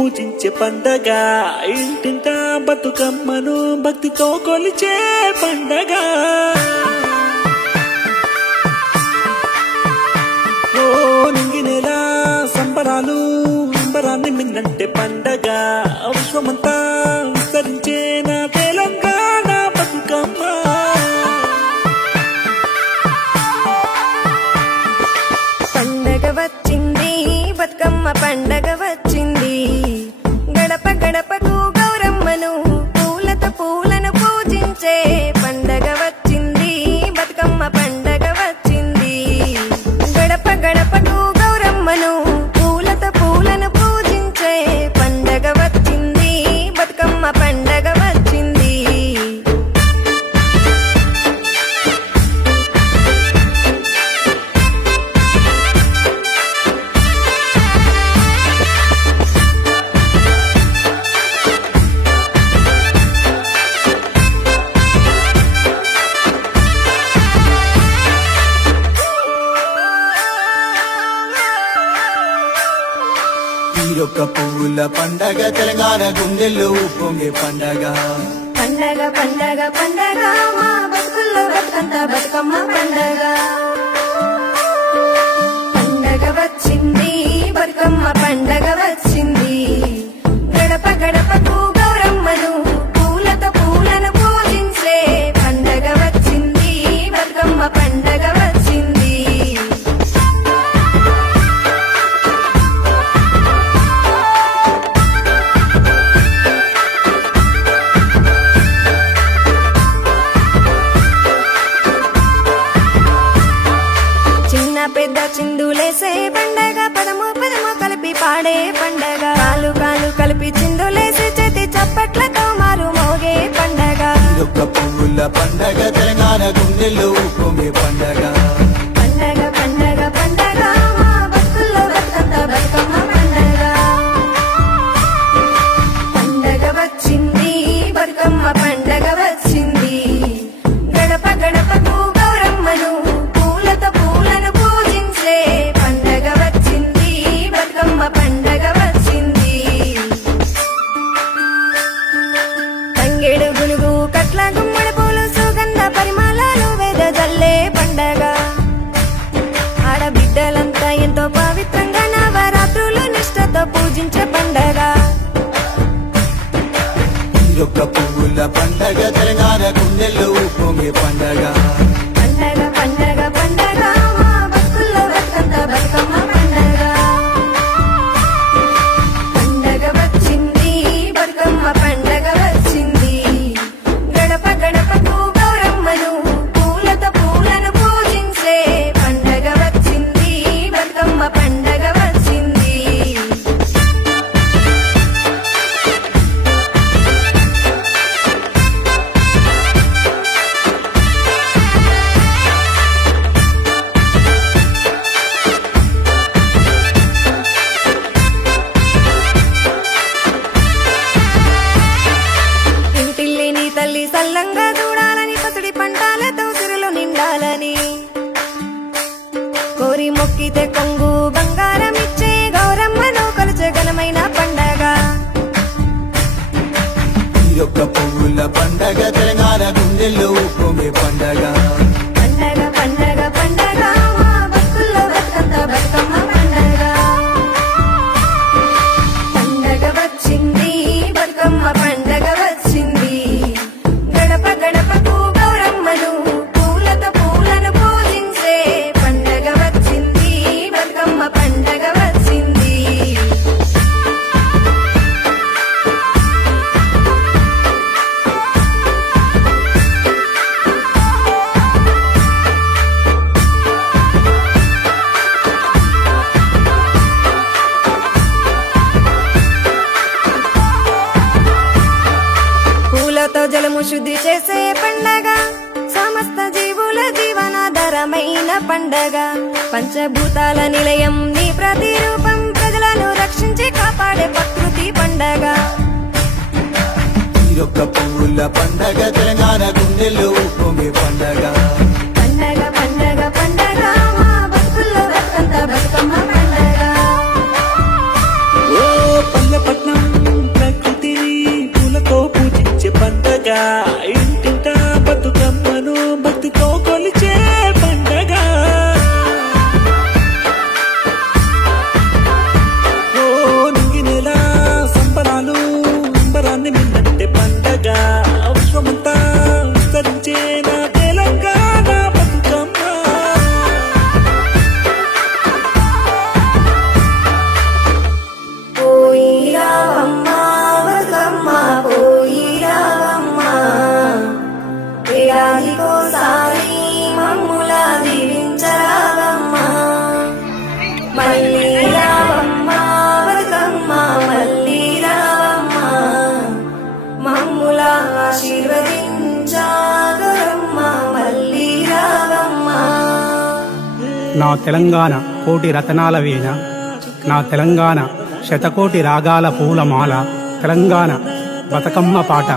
పూజించే పండగ ఇంటింటా బతుకమ్మను భక్తితో కొలిచే పండగ ఓ నింగినేలా సంబరాలు అంబరాన్ని మిన్నంటే పండగ విశ్వమంతా విస్తరించే నా తెలంగాణ బతుకమ్మ పండగ వచ్చింది బతుకమ్మ పండగ వచ్చింది గడప గడపకు గౌరమ్మను పూలతో పూలను పూజించే పండగ వచ్చింది బతుకమ్మ పండగ వచ్చింది గడప గడపకు గౌరమ్మను పూలతో పూలను పూజించే పండగ వచ్చింది బతుకమ్మ పండగ వచ్చింది ఈరొక్క పువ్వుల పండగ తెలంగాణ గుండెల్లో పొంగే పండగ పండగ పండగ పండగ మా బతుకుల్లో బతుకంతా బతుకమ్మ పండగ పండగ వచ్చింది బతుకమ్మ పండగ వచ్చింది గడప గడపకు గౌరమ్మను పూలతో పూలను పూజించే పండగ వచ్చింది బతుకమ్మ పండగ వచ్చింది పెద్ద చిందులేసే పండగ పదము పదము కలిపి పాడే పండగ కాలు కాలు కలిపి చిందులేసే చేతి చప్పట్లతో మారు మోగే పండగ ఈరొక్క పువ్వుల పండగ తెలంగాణ గుండెల్లో పొంగే పండగ పండగ పండగ పండగ మా బతుకుల్లో బతుకంతా బతుకమ్మ పండగ పండగ వచ్చింది బతుకమ్మ పండగ వచ్చింది గడప గడపకు గౌరమ్మను పూలతో పూలను పూజించే పండగ వచ్చింది బతుకమ్మ పండగ వచ్చింది తంగేడు గునుగు కట్ల గుమ్మడి పూలు సుగంధ పరిమళాలు వేద జల్లే పండగ ఆడబిడ్డలంతా ఎంతో పవిత్రంగా నవరాత్రులు నిష్ఠతో పూజించే పండగ ఈరొక్క పువ్వుల పండగ తెలంగాణ గుండెల్లో పొంగే పండగ పండగ పండగ పండగ మా బతుకుల్లో బతుకంతా బతుకమ్మ పండగ పండగ వచ్చింది బతుకమ్మ పండగ వచ్చింది గడప గడపకు గౌరమ్మను పూలతో పూలను పూజించే పండగ వచ్చింది బతుకమ్మ పండగ వచ్చింది ఇంటిల్లిని తల్లి సల్లంగా చూడాలని పసిడి పంటాలతో సిరులు నిండాలని కోరి మొక్కితే కొంగు బంగారం ఇచ్చే గౌరమ్మను కొలిచే ఘనమైన పండగ ఈరొక్క పువ్వుల పండగ తెలంగాణ గుండెల్లో పొంగే పండగ పండగ పండగ పండగ మా బతుకుల్లో బతుకంతా బతుకమ్మ పండగ పండగ వచ్చింది బతుకమ్మ పండగ వచ్చింది గడప గడపకు గౌరమ్మను పూలతో పూలను పూజించే పండగ వచ్చింది బతుకమ్మ పండగ వచ్చింది పూలతో జలము శుద్ధి చేసే పండగ సమస్త జీవుల జీవనాధారమైన పండగ పంచభూతాల నిలయం నీ ప్రతిరూపం ప్రజలను రక్షించి కాపాడే ప్రకృతి పండగ ఈరొక్క పువ్వుల పండగ తెలంగాణ గుండెల్లో పొంగే పండగ పండగ పండగ పండగ మా బతుకుల్లో బతుకంతా బతుకమ్మ పండగ ఓ పల్లె పట్నం నా తెలంగాణ కోటి రతనాల వీణ, నా తెలంగాణ శతకోటి రాగాల పూలమాల, తెలంగాణ బతుకమ్మ పాట.